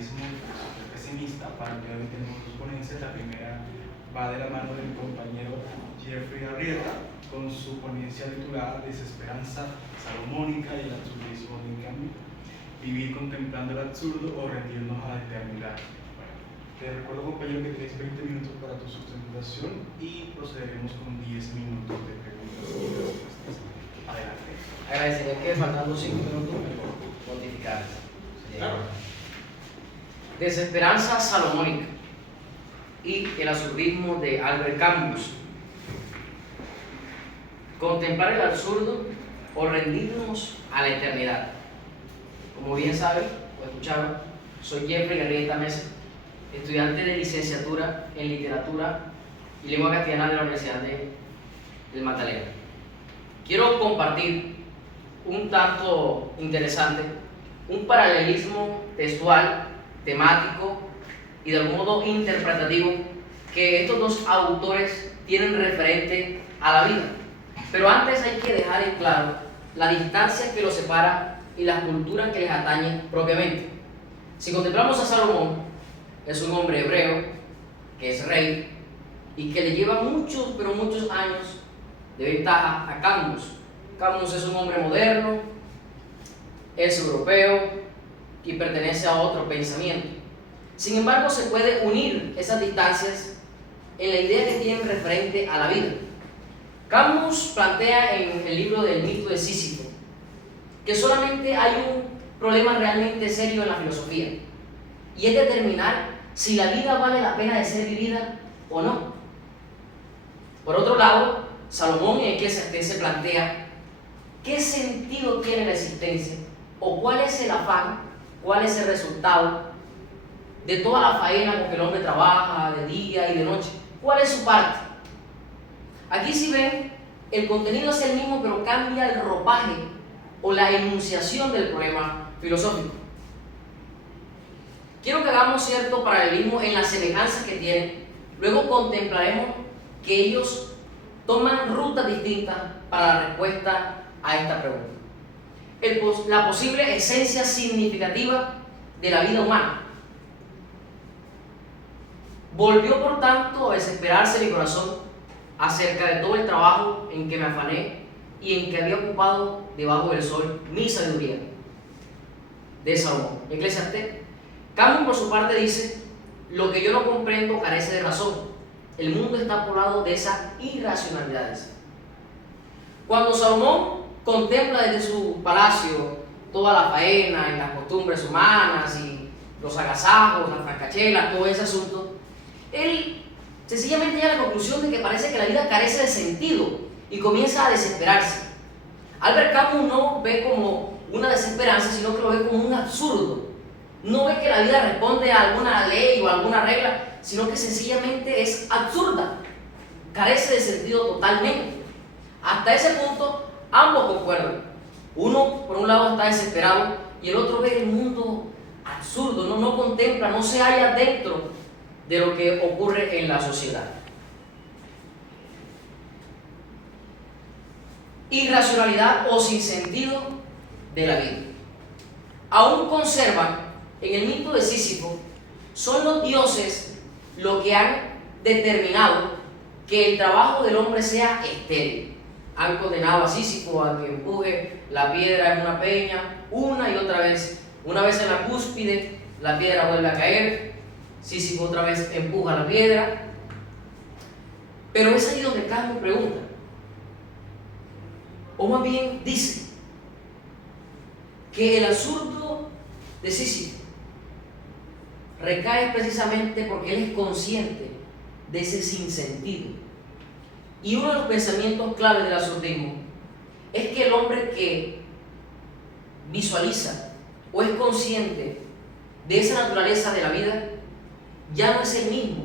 realismo pesimista. Para que hoy tenemos dos ponencias. La primera va de la mano del compañero Jeffrey Arrieta con su ponencia titulada Desesperanza salomónica y el absurdismo de cambio. Vivir contemplando el absurdo o rendirnos a la eternidad. Bueno, te recuerdo, compañero, que tienes 20 minutos para tu sustentación y procederemos con 10 minutos de preguntas y respuestas. Adelante. Agradecería que faltando 5 minutos me lo notificaras. Claro. Desesperanza salomónica y el absurdismo de Albert Camus. Contemplar el absurdo o rendirnos a la eternidad. Como bien saben o escucharon, soy Jeffrey Arrieta Mesa, estudiante de licenciatura en Literatura y Lengua Castellana de la Universidad del Magdalena. Quiero compartir un tanto interesante, un paralelismo textual, temático y de algún modo interpretativo que estos dos autores tienen referente a la vida. Pero antes hay que dejar en claro la distancia que los separa y las culturas que les atañen propiamente. Si contemplamos a Salomón, es un hombre hebreo que es rey y que le lleva muchos, pero muchos años de ventaja a Camus. Camus es un hombre moderno, es europeo y pertenece a otro pensamiento. Sin embargo, se puede unir esas distancias en la idea que tienen referente a la vida. Camus plantea en el libro del mito de Sísifo que solamente hay un problema realmente serio en la filosofía, y es determinar si la vida vale la pena de ser vivida o no. Por otro lado, Salomón en Eclesiastés se plantea qué sentido tiene la existencia o cuál es el afán, cuál es el resultado de toda la faena con que el hombre trabaja de día y de noche. ¿Cuál es su parte? Aquí, si ven, el contenido es el mismo, pero cambia el ropaje o la enunciación del problema filosófico. Quiero que hagamos cierto paralelismo en las semejanzas que tienen. Luego contemplaremos que ellos toman rutas distintas para la respuesta a esta pregunta. La posible esencia significativa de la vida humana. Volvió, por tanto, a desesperarse mi corazón acerca de todo el trabajo en que me afané y en que había ocupado debajo del sol mi sabiduría. De Salomón. Eclesiastés. Camus, por su parte, dice: lo que yo no comprendo carece de razón. El mundo está poblado de esas irracionalidades. Cuando Salomón contempla desde su palacio toda la faena y las costumbres humanas y los agasajos, las francachelas, todo ese asunto, él sencillamente llega a la conclusión de que parece que la vida carece de sentido y comienza a desesperarse. Albert Camus no ve como una desesperanza, sino que lo ve como un absurdo. No ve que la vida responde a alguna ley o a alguna regla, sino que sencillamente es absurda, carece de sentido totalmente. Hasta ese punto ambos concuerdan. Uno, por un lado, está desesperado y el otro ve el mundo absurdo, no contempla, no se halla dentro de lo que ocurre en la sociedad. Irracionalidad o sinsentido de la vida. Aún conservan en el mito de Sísifo, son los dioses los que han determinado que el trabajo del hombre sea estéril. Han condenado a Sísifo a que empuje la piedra en una peña una y otra vez. Una vez en la cúspide, la piedra vuelve a caer, Sísifo otra vez empuja la piedra. Pero es ahí donde Camus pregunta, o más bien dice, que el absurdo de Sísifo recae precisamente porque él es consciente de ese sinsentido. Y uno de los pensamientos claves del absurdismo es que el hombre que visualiza o es consciente de esa naturaleza de la vida ya no es el mismo,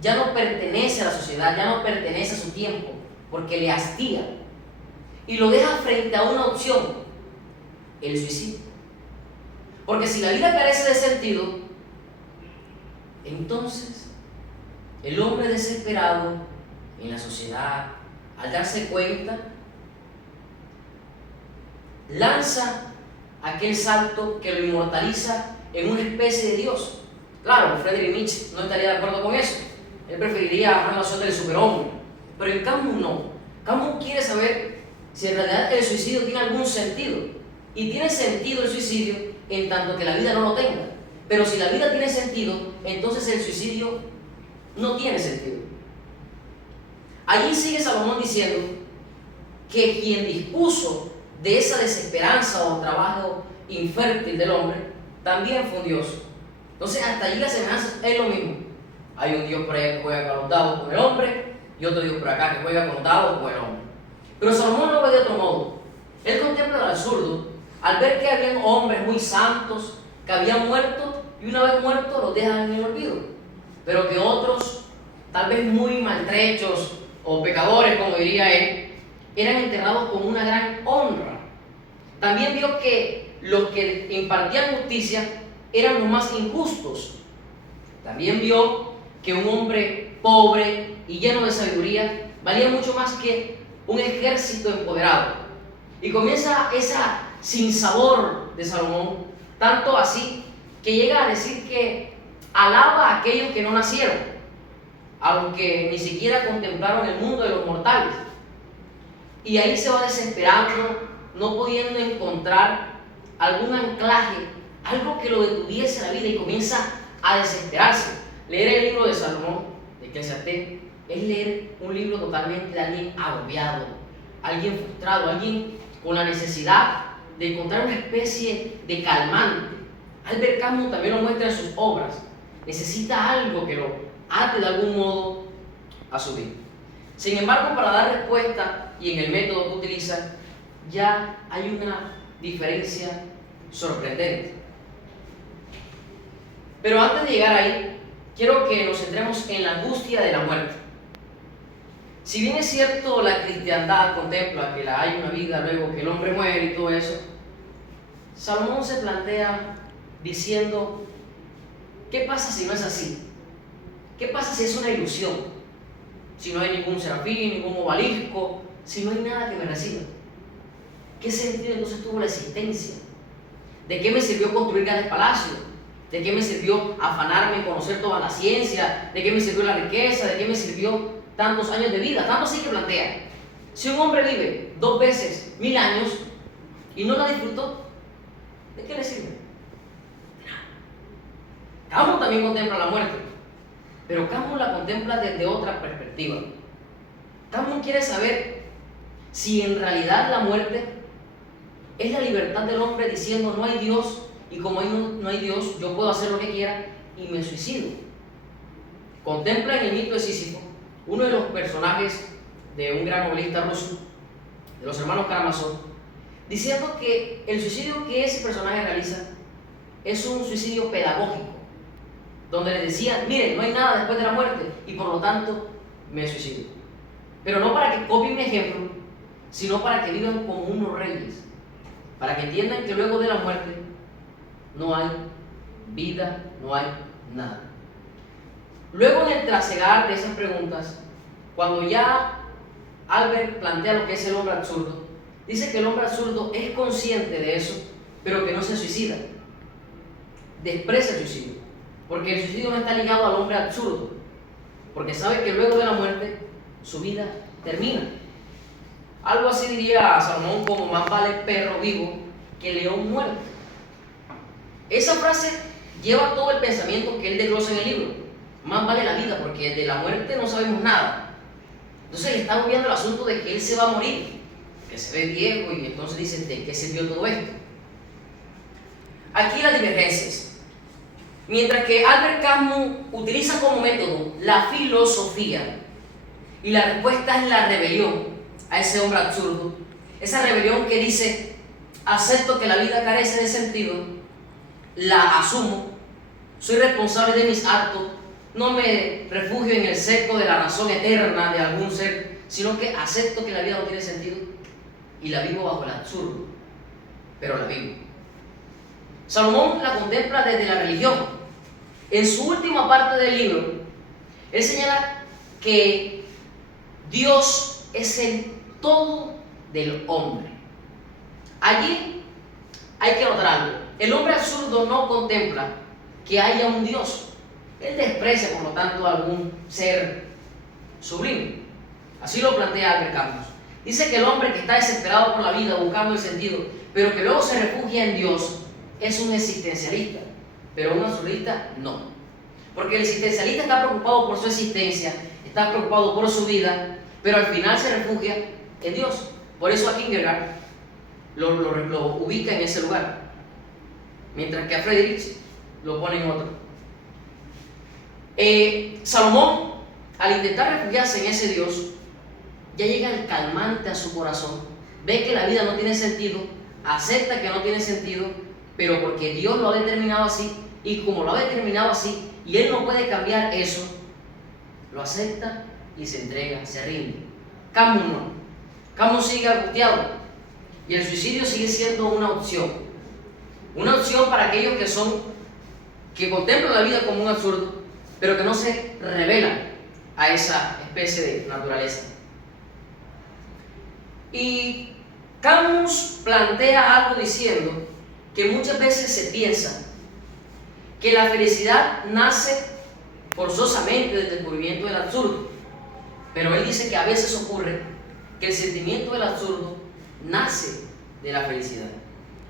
ya no pertenece a la sociedad, ya no pertenece a su tiempo, porque le hastia y lo deja frente a una opción, el suicidio. Porque si la vida carece de sentido, entonces el hombre desesperado en la sociedad, al darse cuenta, lanza aquel salto que lo inmortaliza en una especie de Dios. Claro, Friedrich Nietzsche no estaría de acuerdo con eso. Él preferiría una noción del superhombre. Pero en Camus no. Camus quiere saber si en realidad el suicidio tiene algún sentido. Y tiene sentido el suicidio en tanto que la vida no lo tenga. Pero si la vida tiene sentido, entonces el suicidio no tiene sentido. Allí sigue Salomón diciendo que quien dispuso de esa desesperanza o trabajo infértil del hombre también fue un Dios. Entonces hasta allí la semejanza es lo mismo. Hay un Dios por allá que juega con los dados con el hombre y otro Dios por acá que juega con los dados con el hombre. Pero Salomón lo ve de otro modo. Él contempla el absurdo al ver que habían hombres muy santos que habían muerto y una vez muertos los dejan en el olvido, pero que otros, tal vez muy maltrechos o pecadores, como diría él, eran enterrados con una gran honra. También vio que los que impartían justicia eran los más injustos. También vio que un hombre pobre y lleno de sabiduría valía mucho más que un ejército empoderado. Y comienza esa sinsabor de Salomón, tanto así que llega a decir que alaba a aquellos que no nacieron, a los que ni siquiera contemplaron el mundo de los mortales. Y ahí se va desesperando, no pudiendo encontrar algún anclaje, algo que lo detuviese la vida, y comienza a desesperarse. Leer el libro de Salomón, de Eclesiastés, es leer un libro totalmente de alguien agobiado, alguien frustrado, alguien con la necesidad de encontrar una especie de calmante. Albert Camus también lo muestra en sus obras. Necesita algo que lo ate de algún modo a su vida. Sin embargo, para dar respuesta y en el método que utiliza, ya hay una diferencia sorprendente. Pero antes de llegar ahí, quiero que nos centremos en la angustia de la muerte. Si bien es cierto, la cristiandad contempla que hay una vida luego que el hombre muere y todo eso, Salomón se plantea diciendo: ¿qué pasa si no es así? ¿Qué pasa si es una ilusión? Si no hay ningún serafín, ningún obelisco, si no hay nada que me reciba. ¿Qué sentido entonces tuvo la existencia? ¿De qué me sirvió construir grandes palacios? ¿De qué me sirvió afanarme en conocer toda la ciencia? ¿De qué me sirvió la riqueza? ¿De qué me sirvió tantos años de vida? Tanto así que plantea: si un hombre vive 2 veces 1000 años y no la disfrutó, ¿de qué le sirve? Camus también contempla la muerte, pero Camus la contempla desde otra perspectiva. Camus quiere saber si en realidad la muerte es la libertad del hombre diciendo: no hay Dios, y como no hay Dios, yo puedo hacer lo que quiera y me suicido. Contempla en el mito de Sísifo, uno de los personajes de un gran novelista ruso, de los hermanos Karamazov, diciendo que el suicidio que ese personaje realiza es un suicidio pedagógico, donde le decían: miren, no hay nada después de la muerte y por lo tanto me suicido. Pero no para que copien mi ejemplo, sino para que vivan como unos reyes, para que entiendan que luego de la muerte no hay vida, no hay nada. Luego, en el trasegar de esas preguntas, cuando ya Albert plantea lo que es el hombre absurdo, dice que el hombre absurdo es consciente de eso, pero que no se suicida. Desprecia el suicidio, porque el suicidio no está ligado al hombre absurdo, porque sabe que luego de la muerte su vida termina. Algo así diría Salomón como: más vale perro vivo que león muerto. Esa frase lleva todo el pensamiento que él desglosa en el libro. Más vale la vida, porque de la muerte no sabemos nada. Entonces le está obviando el asunto de que él se va a morir, que se ve viejo, y entonces dicen: ¿de qué sirvió todo esto? Aquí las divergencias. Mientras que Albert Camus utiliza como método la filosofía, y la respuesta es la rebelión a ese hombre absurdo, esa rebelión que dice: acepto que la vida carece de sentido, la asumo, soy responsable de mis actos, no me refugio en el cerco de la razón eterna de algún ser, sino que acepto que la vida no tiene sentido y la vivo bajo el absurdo, pero la vivo. Salomón la contempla desde la religión. En su última parte del libro, él señala que Dios es el todo del hombre. Allí hay que notar algo. El hombre absurdo no contempla que haya un Dios. Él desprecia, por lo tanto, algún ser sublime. Así lo plantea Albert Camus. Dice que el hombre que está desesperado por la vida, buscando el sentido, pero que luego se refugia en Dios, es un existencialista. Pero un absurdista no. Porque el existencialista está preocupado por su existencia, está preocupado por su vida, pero al final se refugia en Dios. Por eso a Kierkegaard lo ubica en ese lugar, mientras que a Friedrich lo pone en otro. Salomón, al intentar refugiarse en ese Dios, ya llega el calmante a su corazón, ve que la vida no tiene sentido, acepta que no tiene sentido, pero porque Dios lo ha determinado así, y como lo ha determinado así, y él no puede cambiar eso, lo acepta y se entrega, se rinde. Camus no. Camus sigue angustiado, y el suicidio sigue siendo una opción para aquellos que contemplan la vida como un absurdo, pero que no se rebelan a esa especie de naturaleza. Y Camus plantea algo diciendo que muchas veces se piensa que la felicidad nace forzosamente del descubrimiento del absurdo, pero él dice que a veces ocurre que el sentimiento del absurdo nace de la felicidad.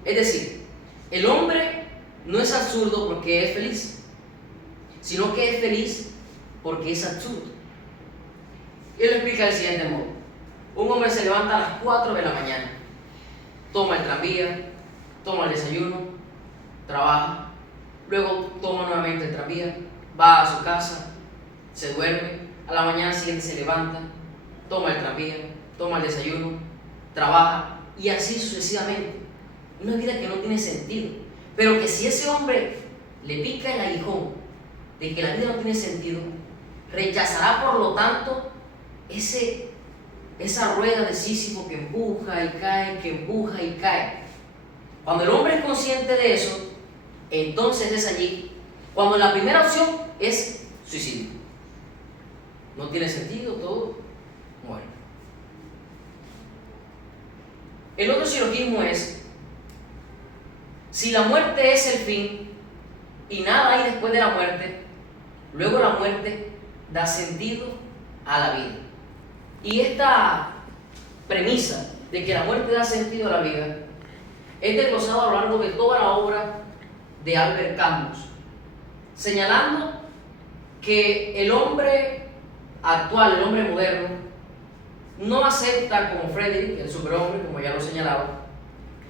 Es decir, el hombre no es absurdo porque es feliz, sino que es feliz porque es absurdo. Y él lo explica del siguiente modo. Un hombre se levanta a las 4 de la mañana, toma el tranvía, toma el desayuno, trabaja, luego toma nuevamente el tranvía, va a su casa, se duerme, a la mañana siguiente se levanta, toma el tranvía, toma el desayuno, trabaja y así sucesivamente. Una vida que no tiene sentido, pero que si ese hombre le pica el aguijón de que la vida no tiene sentido, rechazará por lo tanto esa rueda de Sísifo que empuja y cae, que empuja y cae. Cuando el hombre es consciente de eso, entonces es allí cuando la primera opción es suicidio. No tiene sentido, todo muere. El otro silogismo es: si la muerte es el fin y nada hay después de la muerte, luego la muerte da sentido a la vida. Y esta premisa de que la muerte da sentido a la vida es desglosada a lo largo de toda la obra de Albert Camus, señalando que el hombre actual, el hombre moderno, no acepta como Friedrich, el superhombre, como ya lo señalaba,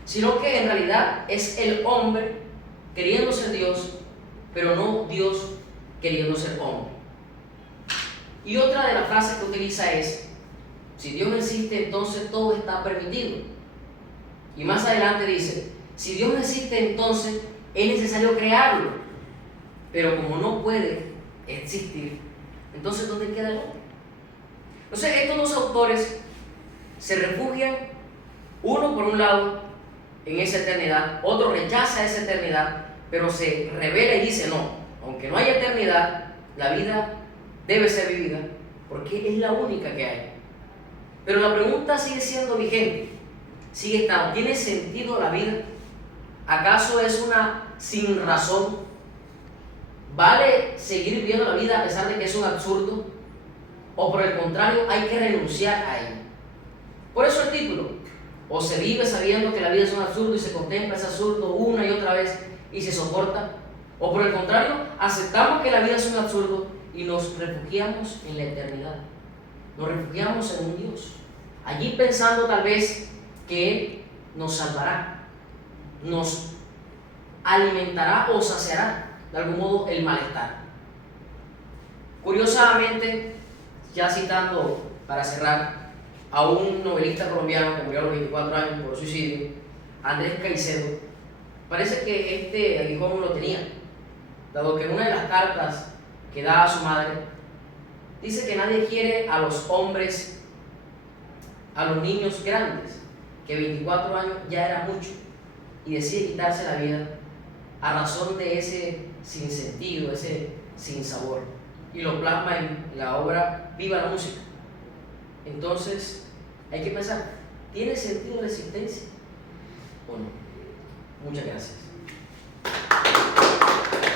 sino que en realidad es el hombre queriendo ser Dios, pero no Dios queriendo ser hombre. Y otra de las frases que utiliza es: si Dios no existe, entonces todo está permitido. Y más adelante dice: si Dios no existe, entonces es necesario crearlo. Pero como no puede existir, entonces ¿dónde queda el hombre? Entonces estos dos autores se refugian, uno por un lado en esa eternidad, otro rechaza esa eternidad, pero se revela y dice: no, aunque no haya eternidad, la vida debe ser vivida porque es la única que hay. Pero la pregunta sigue siendo vigente, sigue estando: ¿tiene sentido la vida? ¿Acaso es una sin razón? ¿Vale seguir viviendo la vida a pesar de que es un absurdo? ¿O por el contrario hay que renunciar a ella? Por eso el título: o se vive sabiendo que la vida es un absurdo y se contempla ese absurdo una y otra vez y se soporta, o por el contrario aceptamos que la vida es un absurdo y nos refugiamos en la eternidad, nos refugiamos en un Dios, allí pensando tal vez que Él nos salvará, nos alimentará o saciará de algún modo el malestar. Curiosamente, ya citando para cerrar a un novelista colombiano que murió a los 24 años por suicidio, Andrés Caicedo, parece que este aguijón lo tenía, dado que en una de las cartas que da a su madre dice que nadie quiere a los hombres, a los niños grandes, que 24 años ya era mucho, y decide quitarse la vida a razón de ese sinsentido, ese sinsabor, y lo plasma en la obra Viva la música. Entonces hay que pensar: ¿tiene sentido la existencia o no? Muchas gracias.